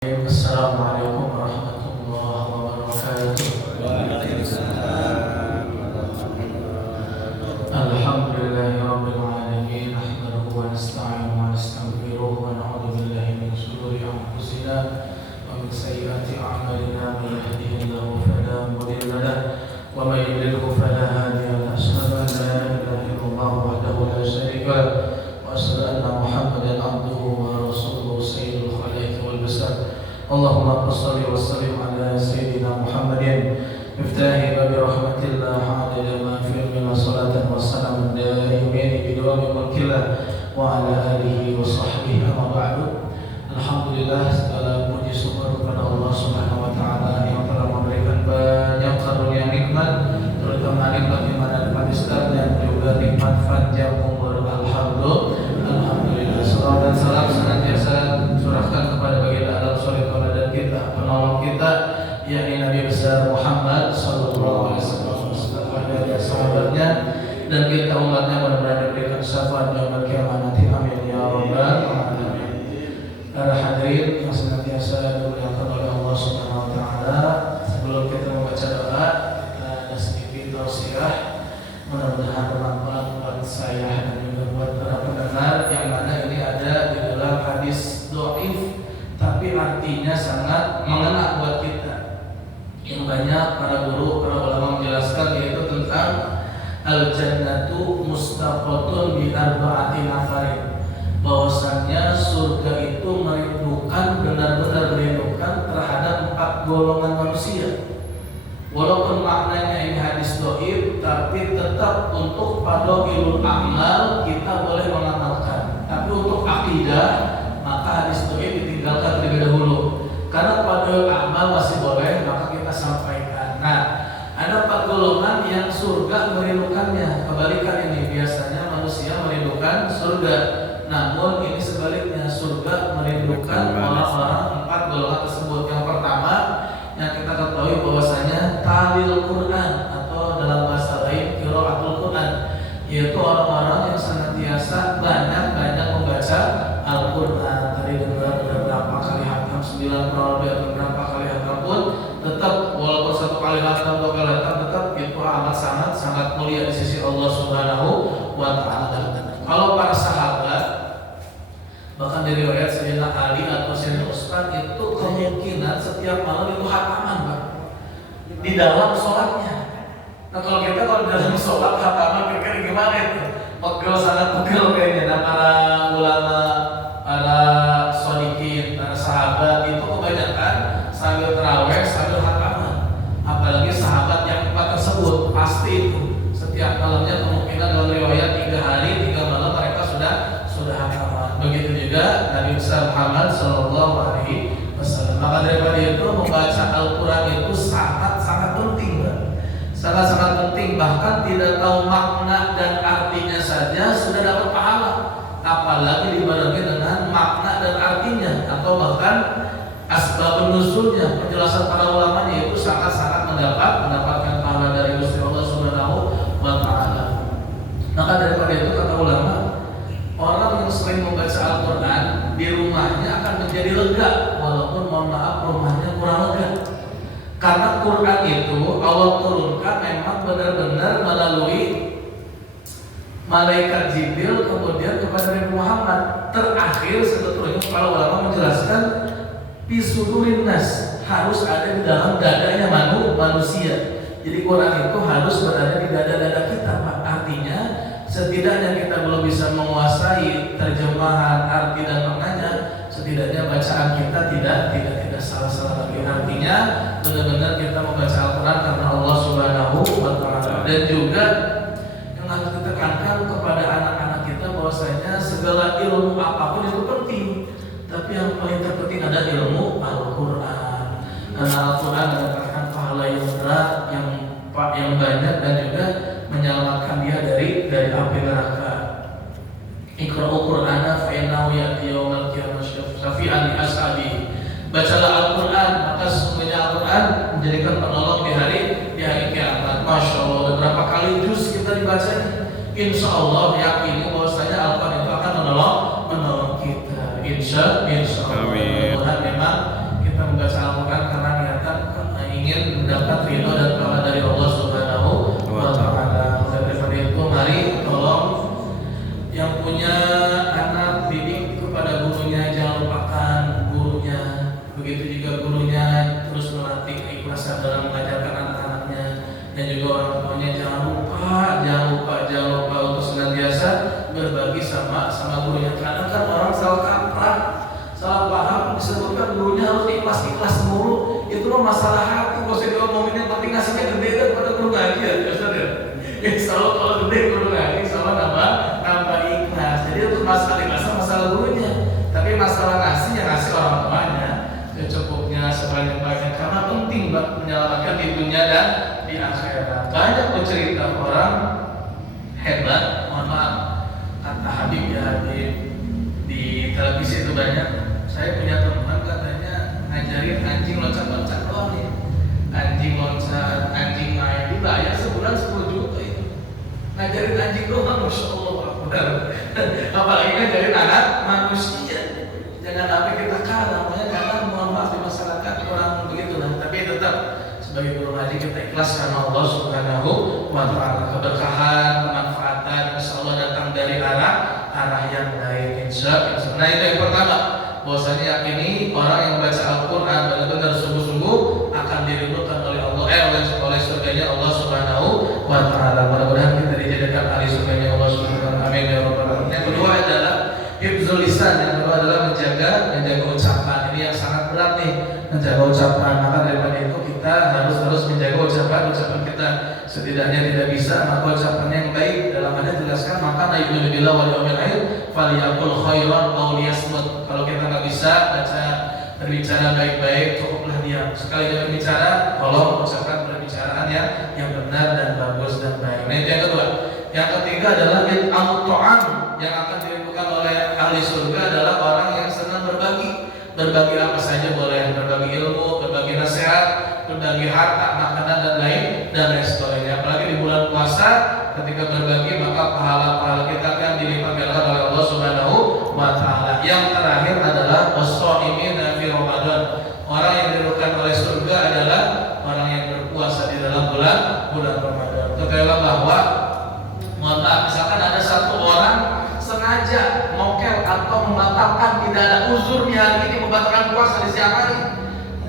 Assalamualaikum warahmatullahi wabarakatuh. Alhamdulillahirabbil alamin. Nahmaduhu wa nasta'inuhu wa nastaghfiruhu wa na'udzu billahi min shururi anfusina wa min sayyiati a'malina. May yahdihillahu fala mudilla lahu wa may yudlilhu fala hadiya lahu. Asyhadu an la ilaha illallah wahdahu la syarika lahu wa asyhadu anna Muhammadan abduhu wa rasuluhu sayyidul khalaiqi wal basar. Allahumma shalli wa sallim ala sayyidina Muhammadin miftahi babi rahmatillah adada ma fi min salatan wa salam daimin bidawami mulkillah wa ala alihi wa sahbihi amma ba'du. Alhamdulillah, segala puji syukur kepada Allah Subhanahu wa taala yang telah memberikan banyak karunia nikmat, terutama nikmat iman dan Islam dan juga nikmat panjang umur. Alhamdulillah, salawat dan salam senantiasa curahkan kepada baginda alam sholih dan kita, penolong kita, yakni Nabi besar Muhammad sallallahu alaihi wasallam dan sahabatnya, dan kita umatnya benar-benar diberikan syafaat yaumil qiyamah nanti. Amin ya rabbal alamin. Para hadirin yang senantiasa dimuliakan oleh Allah Subhanahu wa taala, sebelum kita membaca doa, kita ada sedikit tausiah, mudah-mudahan bermanfaat buat saya dan juga buat para pendengar, yang mana ini ada di dalam hadis dhaif tapi artinya sangat mengena buat kita, yang banyak para guru, para ulama menjelaskan, yaitu tentang al-jannatu mustaqotun bi arba'ati nafarin, bahwasannya surga itu merindukan, benar-benar merindukan terhadap 4 golongan manusia. Walaupun maknanya ini hadis dhaif, tapi tetap untuk fadhailul amal kita boleh mengamalkan. Tapi untuk akidah maka hadis dhaif ditinggalkan terlebih dahulu. Karena fadhailul amal masih boleh, maka kita sampaikan. Nah, ada 4 golongan yang surga merindukannya. Kebalikan ini, biasanya manusia merindukan surga, namun ini sebaliknya, surga merindukan orang-orang 4 golongan tersebut. Yang pertama yang kita ketahui bahwasanya talil Quran, atau dalam bahasa lain qiraatul Quran, yaitu orang-orang yang senantiasa banyak-banyak membaca Al-Quran. Tadi dengar beberapa kali hatam, 9 atau berapa kali hatam pun tetap, walaupun 1 kali hatam, 2 kali hatam, tetap itu amat sangat mulia di sisi Allah Subhanahu wa taala. Kalau para sahabat, bahkan dari riwayat Sayyidina Ali atau Sayyidina Utsman, itu kemungkinan setiap malam itu hataman, Pak, di dalam sholatnya. Nah, kalau kita di dalam sholat hataman, kira-kira gimana itu? Pegel, sangat pegel kayaknya. Nah, para ulama, para shodiqin, para sahabat itu kebanyakan sambil tarawih, sambil hataman. Apalagi sahabat yang 4 tersebut, pasti itu setiap malamnya kemungkinan dalam riwayat 3 hari 3 malam mereka sudah hataman. Begitu juga Nabi besar Muhammad sallallahu alaihi wasallam. Maka daripada itu, membaca Al-Quran itu sangat penting, Pak. Sangat penting, bahkan tidak tahu makna dan artinya saja sudah dapat pahala, apalagi dibarengi dengan makna dan artinya, atau bahkan asbab nuzulnya, penjelasan para ulama, yaitu sangat mendapatkan pahala dari Gusti Allah Subhanahu wa taala. Maka daripada itu, kata ulama, orang yang sering membaca Al-Quran di rumahnya akan menjadi lega, walaupun mohon maaf rumahnya kurang lega. Karena Quran itu Allah turunkan memang benar-benar melalui malaikat Jibril, kemudian kepada Nabi Muhammad. Terakhir sebetulnya para ulama menjelaskan pisudurin nas, harus ada di dalam dadanya manusia. Jadi Quran itu harus berada di dada-dada kita, Pak. Artinya setidaknya kita belum bisa menguasai terjemahan, arti dan maknanya, setidaknya bacaan kita tidak salah-salah lagi. Artinya benar-benar kita membaca Al-Quran karena Allah Subhanahu wa taala. Dan juga yang harus ditekankan kepada anak-anak kita bahwasanya segala ilmu apapun itu penting, tapi yang paling terpenting ada ilmu Al-Quran. Karena Al-Quran mendapatkan pahala yang berat, yang banyak, dan juga menyelamatkan dia dari api neraka. Iqra'ul Qur'ana fa innahu ya'ti yaumal qiyamah syafi'an li ashabi. Bacalah Al-Quran, maka sesungguhnya Al-Quran menjadikan penolong di hari kiamat. Masya Allah, beberapa kali juz kita dibaca, insya Allah yakini bahwasanya Al-Quran itu akan menolong kita. Insya Allah. Mudah-mudahan memang Ustaz dalam mengajarkan anak-anaknya dan juga orang tuanya. Jangan lupa untuk senantiasa berbagi sama gurunya. Karena kan orang salah kaprah, salah paham, disebutkan gurunya harus ikhlas mulu. Itu loh masalah hati. Kalau saya diomongin yang penting ngasihnya gede daripada guru ngaji ya, Ustaz ya. Insya Allah kalau gede guru ngaji sama nambah ikhlas. Jadi untuk masalah ikhlas masalah gurunya, tapi masalah ngasih yang ngasih orang tuanya secukupnya sebanyak-banyaknya, karena penting menyelamatkan di dunia dan di akhirat. Banyak cerita orang hebat, mohon maaf kata Habib ya, di televisi itu banyak. Saya punya teman katanya ngajarin anjing loncat-loncat doang nih, anjing loncat, anjing main, dibayar sebulan 10 juta itu. Ngajarin anjing doang, Masya Allah, benar. Apalagi ngajarin anak manusia. Jangan sampai kita kalah, makanya kadang mohon maaf di masyarakat kurang begitu lah. Tapi tetap sebagai guru ngaji kita ikhlas karena Allah Subhanahu wa Ta'ala. Keberkahan, kemanfaatan insya Allah datang dari arah yang baik insya Allah. Nah itu yang pertama, bahwasanya yakini orang yang membaca Al-Quran benar-benar sungguh-sungguh akan diridhokan oleh Allah, oleh surganya Allah Subhanahu wa Ta'ala. Mudah-mudahan kita dijadikan ahli surganya Allah Subhanahu wa Ta'ala. Amin ya rabbal alamin. Yang kedua adalah hifdzul lisan. Yang kedua adalah menjaga ucapan. Ini yang sangat berat nih, menjaga ucapan. Maka daripada itu kita harus menjaga ucapan kita. Setidaknya tidak bisa maka ucapannya yang baik. Dalam hadis dijelaskan, maka nayyu'minu billahi wal yawmil akhir falyaqul khairan aw liyasmut. Kalau kita nggak bisa berbicara baik-baik, cukuplah diam. Sekali dia berbicara, tolong ucapkan perbicaraan yang benar dan bagus dan baik. Nah, yang kedua. Yang ketiga adalah al-ta'am. Yang akan dilakukan oleh ahli surga adalah orang yang senang berbagi apa saja boleh, berbagi ilmu, berbagi nasihat, berbagi harta, makanan dan lain sebagainya. Apalagi di bulan puasa, ketika berbagi maka pahala kita akan dilipat gandakan oleh Allah Subhanahu wa Ta'ala. Yang terakhir adalah as-shaimin fi Ramadan. Orang yang diridhokan oleh surga adalah orang yang berpuasa di dalam bulan Ramadan. Ketahuilah bahwa mohon maaf, misalkan ada satu orang sengaja mokel atau membatalkan, tidak ada uzur di hari ini, membatalkan puasa di siang hari,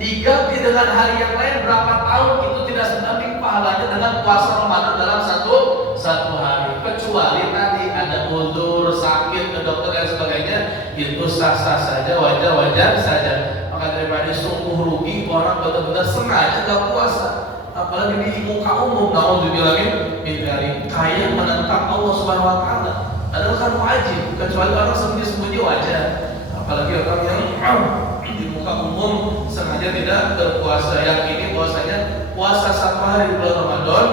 diganti dengan hari yang lain berapa tahun, itu tidak sebanding pahalanya dengan puasa Ramadan dalam satu hari. Kecuali tadi ada uzur, sakit, ke dokter dan sebagainya, itu sah-sah saja, wajar saja. Maka daripada sungguh rugi orang benar-benar sengaja gak puasa, apalagi di muka umum, naudzubillah min dzalik, kayak menentang Allah Subhanahu wa Ta'ala. Adalah kan wajib, kecuali orang sembunyi-sembunyi wajar. Apalagi orang yang di muka umum sengaja tidak berpuasa. Yang ini puasanya puasa satu hari di bulan Ramadan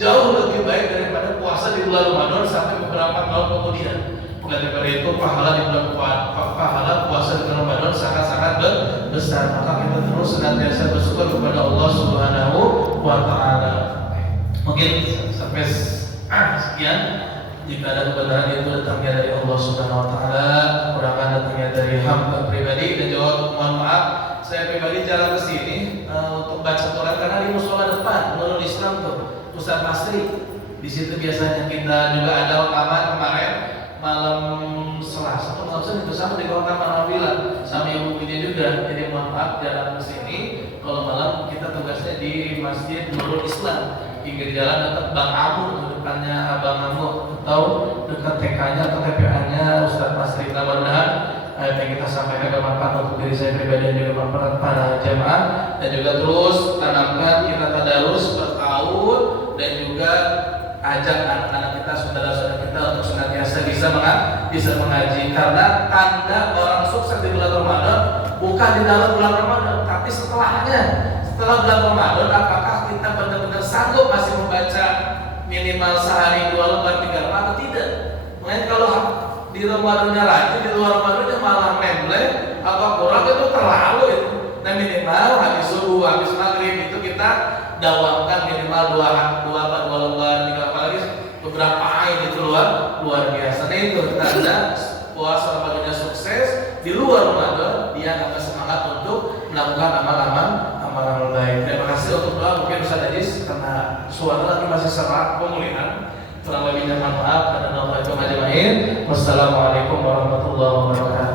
jauh lebih baik daripada puasa di bulan Ramadan sampai beberapa tahun kemudian. Daripada itu pahala puasa di bulan Ramadan sangat-sangat besar. Maka kita terus senantiasa bersyukur kepada Allah Subhanahu wa Ta'ala. Mungkin sampai sekian. Jika ada kebenaran itu datangnya dari Allah Subhanahu wa Ta'ala, kekurangan datangnya dari hamba pribadi. Dan juga mohon maaf, saya pribadi jarang kesini untuk baca Quran karena di musola depan Nurul Islam tuh Ustaz Masri. Di situ biasanya kita juga ada rekaman kemarin malam Selasa atau malam Senin itu sama di Taman Alhamdulillah sama Ibu Bini juga. Jadi mohon maaf jarang kesini. Kalau malam kita tugasnya di Masjid Nurul Islam, pinggir jalan dekat Bang Amur, depannya Abang Amur, atau dekat TK-nya atau TPA-nya Ustaz Masri. Mudah-mudahan yang kita sampaikan bermanfaat untuk diri saya pribadi dan juga bermanfaat para jamaah. Dan juga terus tanamkan kita tadarus bertahun dan juga ajak anak-anak kita, saudara-saudara kita untuk senantiasa bisa mengaji. Karena tanda orang sukses di bulan Ramadan bukan di dalam bulan Ramadan, tapi setelahnya. Setelah bulan Ramadan, apakah kita benar-benar sanggup masih membaca minimal sehari 2 lembar 3 lembar atau tidak? Makanya kalau di Ramadannya rajin, di luar Ramadannya malah memble apa kurang, itu terlalu itu. Nah minimal habis subuh, habis maghrib itu kita dawamkan minimal 2 lembar 3, apalagi beberapa ayat itu luar biasa. Nah itu tanda puasa Ramadannya sukses. Di luar Ramadan dia akan semangat untuk melakukan amalan baik. Terima kasih untuk doa. Mungkin Ustaz Ajis karena suara lagi masih serak pemulihan, kurang lebihnya mohon maaf. Wassalamualaikum warahmatullahi wabarakatuh.